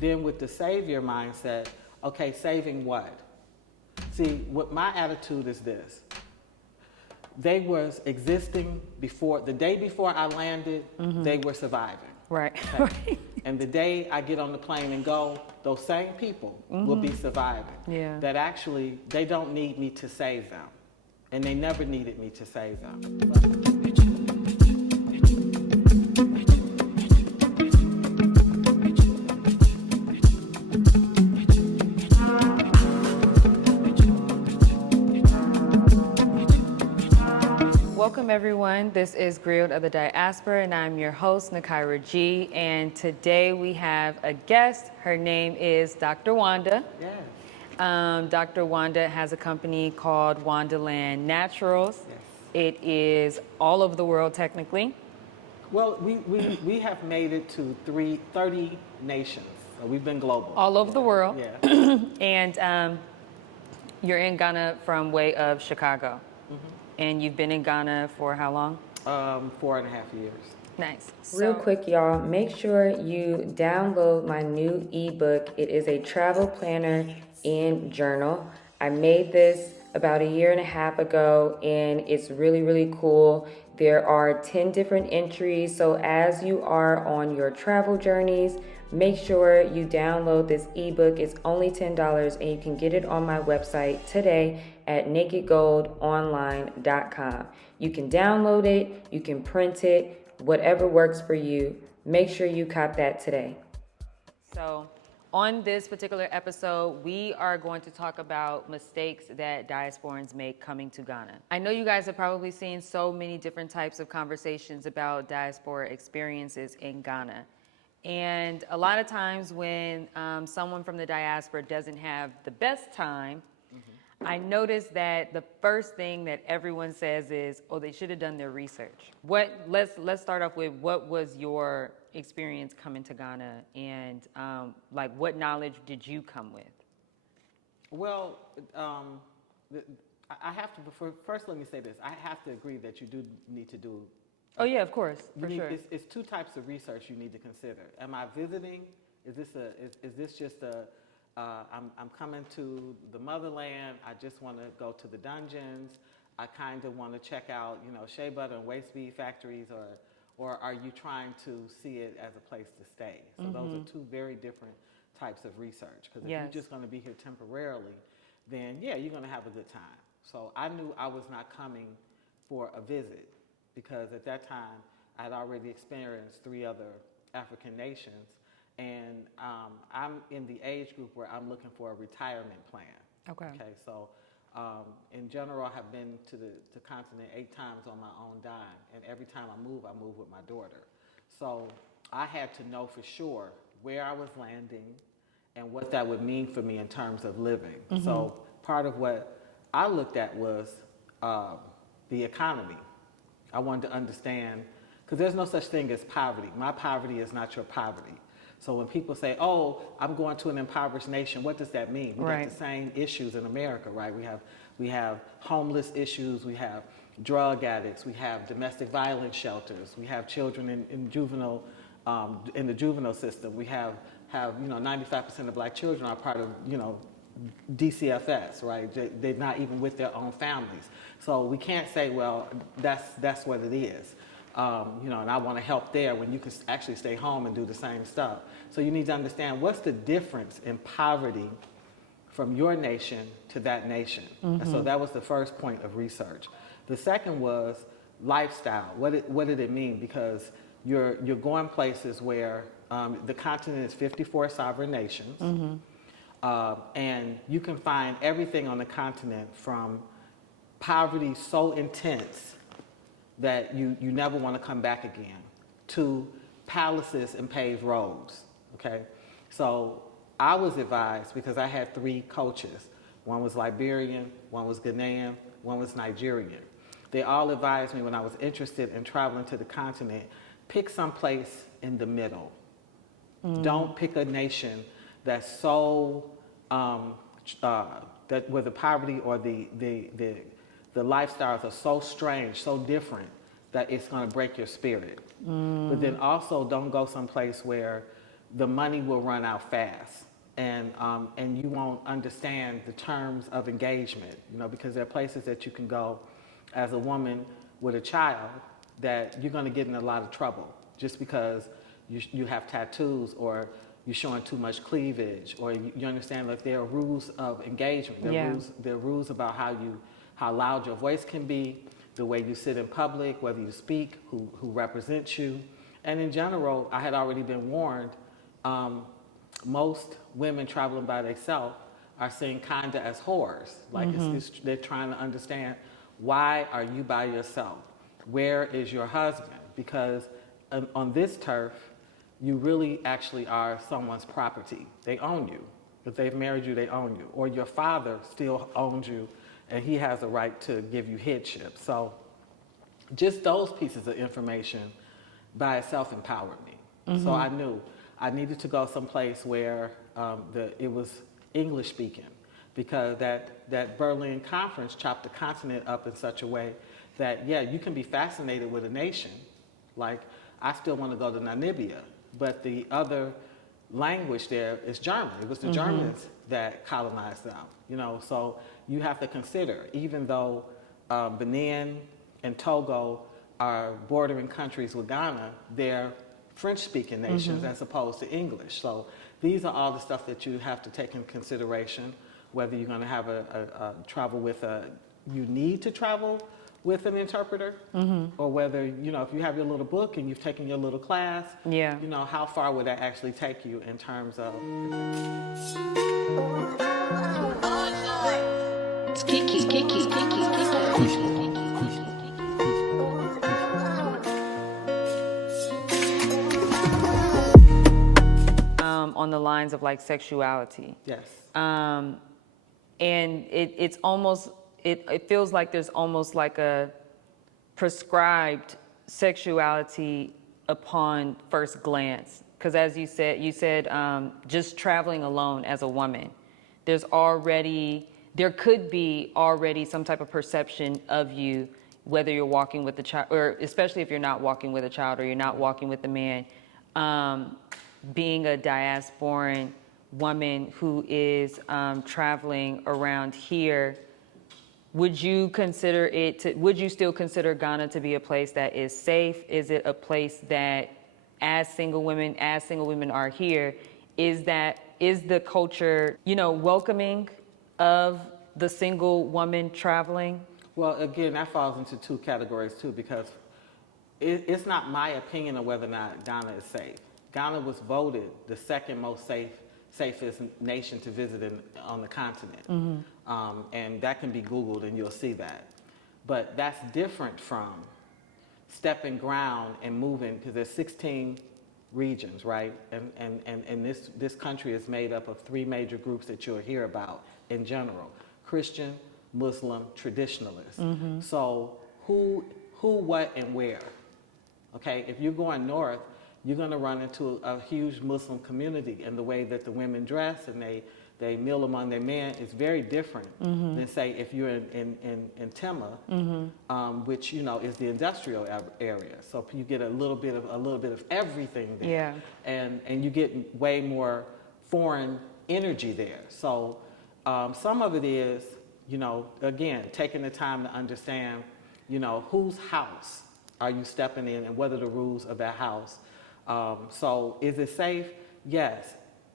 Then with the savior mindset, okay, saving what? See, what my attitude is this. They was existing before, the day before I landed, they were surviving. Right. Okay? And the day I get on the plane and go, those same people will be surviving. Yeah. That actually, they don't need me to save them. And they never needed me to save them. Welcome everyone, this is Grilled of the Diaspora and I'm your host, Nakaira G. And today we have a guest, her name is Dr. Wanda. Yes. Dr. Wanda has a company called Wandaland Naturals. Yes. It is all over the world technically. Well, we have made it to 30 nations. So we've been global. All over the world. Yeah. And you're in Ghana from way of Chicago. And you've been in Ghana for how long? 4.5 years. Nice. Real quick, y'all, make sure you download my new ebook. It is a travel planner and journal. I made this about 1.5 years ago, and it's really, really cool. There are 10 different entries, so as you are on your travel journeys, make sure you download this ebook. It's only $10, and you can get it on my website today at nakedgoldonline.com. You can download it, you can print it, whatever works for you. Make sure you cop that today. So on this particular episode, we are going to talk about mistakes that diasporans make coming to Ghana. I know you guys have probably seen so many different types of conversations about diaspora experiences in Ghana. And a lot of times when someone from the diaspora doesn't have the best time, I noticed that the first thing that everyone says is, oh, they should have done their research. Let's start off with, what was your experience coming to Ghana, and like what knowledge did you come with? Well, I have to, first let me say this. I have to agree that you do need to do. Oh yeah, of course, for sure. It's two types of research you need to consider. Am I visiting? Is this just a, I'm coming to the motherland, I just want to go to the dungeons, I kind of want to check out, shea butter and waste bead factories, or are you trying to see it as a place to stay? So those are two very different types of research. Because if you're just going to be here temporarily, then yeah, you're going to have a good time. So I knew I was not coming for a visit, because at that time I had already experienced 3 other African nations. And I'm in the age group where I'm looking for a retirement plan. Okay. So in general, I have been to the continent 8 times on my own dime. And every time I move with my daughter. So I had to know for sure where I was landing and what that would mean for me in terms of living. So part of what I looked at was the economy. I wanted to understand, because there's no such thing as poverty. My poverty is not your poverty. So when people say, oh, I'm going to an impoverished nation, what does that mean? We got the same issues in America, right? We have homeless issues, we have drug addicts, we have domestic violence shelters, we have children in the juvenile system. We have 95% of black children are part of, DCFS, right? They're not even with their own families. So we can't say, well, that's what it is. And I want to help there when you can actually stay home and do the same stuff. So you need to understand, what's the difference in poverty from your nation to that nation? And so that was the first point of research. The second was lifestyle. What did it mean? Because you're going places where the continent is 54 sovereign nations, and you can find everything on the continent, from poverty so intense that you never want to come back again, to palaces and paved roads, okay? So I was advised, because I had 3 coaches. One was Liberian, one was Ghanaian, one was Nigerian. They all advised me, when I was interested in traveling to the continent, pick some place in the middle. Don't pick a nation that's so, that where the poverty or the lifestyles are so strange, so different, that it's going to break your spirit. But then also don't go someplace where the money will run out fast, and you won't understand the terms of engagement, because there are places that you can go as a woman with a child that you're going to get in a lot of trouble just because you have tattoos, or you're showing too much cleavage, or you understand, like, there are rules of engagement. There are rules about how loud your voice can be, the way you sit in public, whether you speak, who represents you. And in general, I had already been warned, most women traveling by themselves are seen kind of as whores. Like, they're trying to understand, why are you by yourself? Where is your husband? Because on this turf, you really actually are someone's property. They own you. If they've married you, they own you. Or your father still owns you, and he has a right to give you headship. So just those pieces of information by itself empowered me. So I knew I needed to go someplace where it was English speaking, because that Berlin conference chopped the continent up in such a way that, yeah, you can be fascinated with a nation. Like, I still want to go to Namibia, but the other language there is German. It was the Germans that colonized them, so you have to consider, even though Benin and Togo are bordering countries with Ghana, they're French-speaking nations as opposed to English. So these are all the stuff that you have to take in consideration, whether you're going to have a travel with you need to travel with an interpreter, or whether, if you have your little book and you've taken your little class, how far would that actually take you in terms of... On the lines of like sexuality. Yes. And it's almost, it feels like there's almost like a prescribed sexuality upon first glance. Because as you said just traveling alone as a woman, there could be already some type of perception of you, whether you're walking with a child, or especially if you're not walking with a child, or you're not walking with a man. Being a diasporan woman who is traveling around here, would you still consider Ghana to be a place that is safe? Is it a place that, as single women are here, is the culture, welcoming of the single woman traveling? Well, again, that falls into two categories too, because it's not my opinion of whether or not Ghana is safe. Ghana was voted the second most safest nation to visit on the continent. And that can be Googled and you'll see that. But that's different from stepping ground and moving, because there's 16 regions, right? And this country is made up of 3 major groups that you'll hear about in general: Christian, Muslim, traditionalists. So who, what, and where? Okay, if you're going north, you're going to run into a huge Muslim community, and the way that the women dress and they meal among their men is very different than, say, if you're in Tema, which is the industrial area. So you get a little bit of everything there, and you get way more foreign energy there. So some of it is, again, taking the time to understand, whose house are you stepping in, and what are the rules of that house. So is it safe? Yes.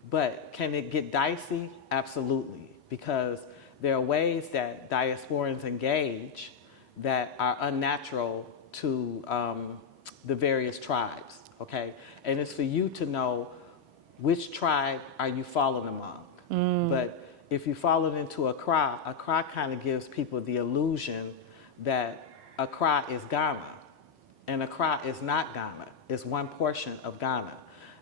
But can it get dicey? Absolutely. Because there are ways that diasporans engage that are unnatural to the various tribes, okay? And it's for you to know which tribe are you falling among. But if you fall into Accra kind of gives people the illusion that Accra is Ghana. And Accra is not Ghana. It's one portion of Ghana.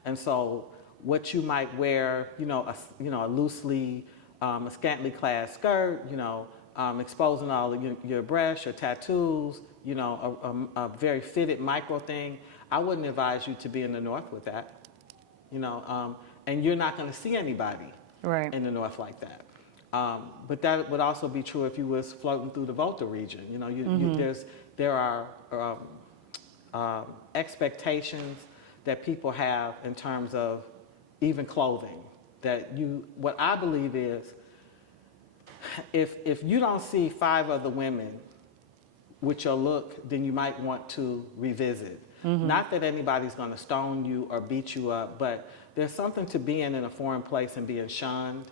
And so what you might wear, a loosely, a scantily clad skirt, exposing all of your breasts, your tattoos, a very fitted micro thing, I wouldn't advise you to be in the North with that, and you're not going to see anybody in the North like that. But that would also be true if you was floating through the Volta region. There are expectations that people have in terms of even clothing. What I believe is, if you don't see 5 other women with your look, then you might want to revisit. Not that anybody's going to stone you or beat you up, but there's something to being in a foreign place and being shunned.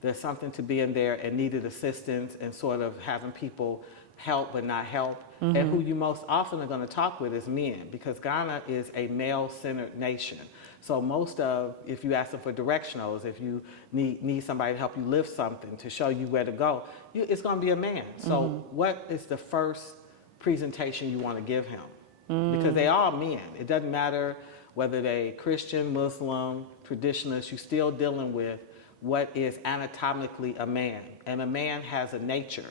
There's something to being there and needed assistance and sort of having people help but not help. And who you most often are going to talk with is men, because Ghana is a male-centered nation. So if you ask them for directionals, if you need somebody to help you lift something, to show you where to go, it's going to be a man. So what is the first presentation you want to give him? Because they are men. It doesn't matter whether they Christian, Muslim, traditionalist, you're still dealing with what is anatomically a man. And a man has a nature.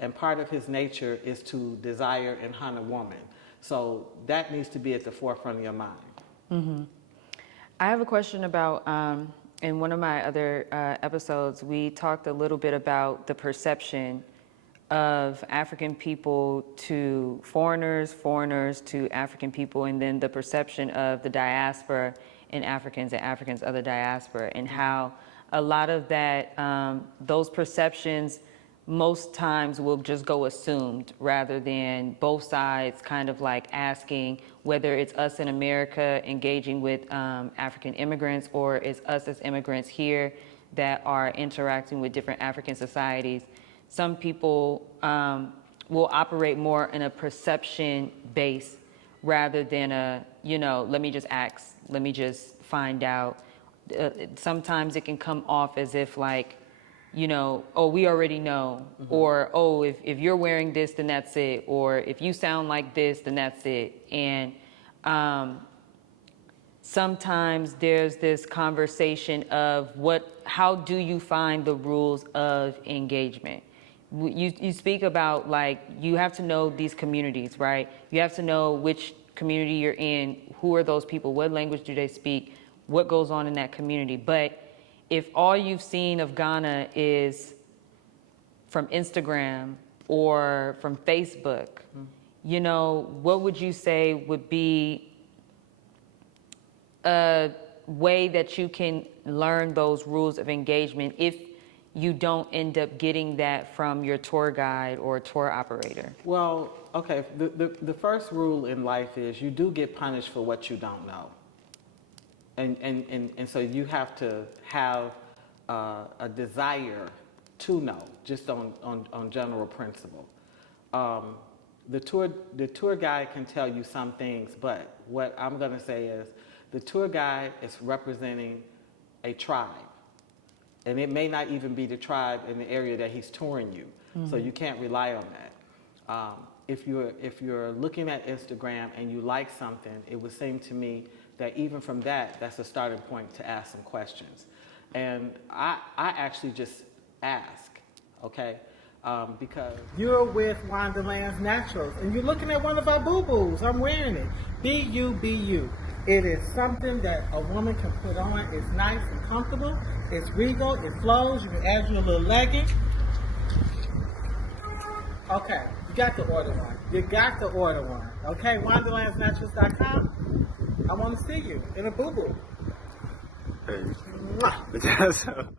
And part of his nature is to desire and hunt a woman. So that needs to be at the forefront of your mind. I have a question about, in one of my other episodes, we talked a little bit about the perception of African people to foreigners, foreigners to African people, and then the perception of the diaspora and Africans of the diaspora, and how a lot of that, those perceptions most times will just go assumed rather than both sides kind of like asking whether it's us in America engaging with African immigrants, or it's us as immigrants here that are interacting with different African societies. Some people will operate more in a perception base rather than let me just ask, let me just find out. Sometimes it can come off as if like, oh, we already know, or, oh, if you're wearing this, then that's it, or if you sound like this, then that's it. And sometimes there's this conversation of how do you find the rules of engagement? You speak about like, you have to know these communities, right? You have to know which community you're in, who are those people, what language do they speak, what goes on in that community. But if all you've seen of Ghana is from Instagram or from Facebook, what would you say would be a way that you can learn those rules of engagement if you don't end up getting that from your tour guide or tour operator? Well, okay, the first rule in life is you do get punished for what you don't know. And so you have to have a desire to know, just on general principle. The tour guide can tell you some things, but what I'm going to say is the tour guide is representing a tribe. And it may not even be the tribe in the area that he's touring you. So you can't rely on that. If you're looking at Instagram and you like something, it would seem to me that even from that's a starting point to ask some questions. And I actually just ask, okay? Because you're with Wanda Land's Naturals, and you're looking at one of our boo-boos. I'm wearing it. B-U-B-U. It is something that a woman can put on. It's nice and comfortable. It's regal. It flows. You can add your little legging. Okay, you got to order one. You got to order one. Okay, WandaLandsNaturals.com. I want to see you in a boo-boo. Hey. Mwah.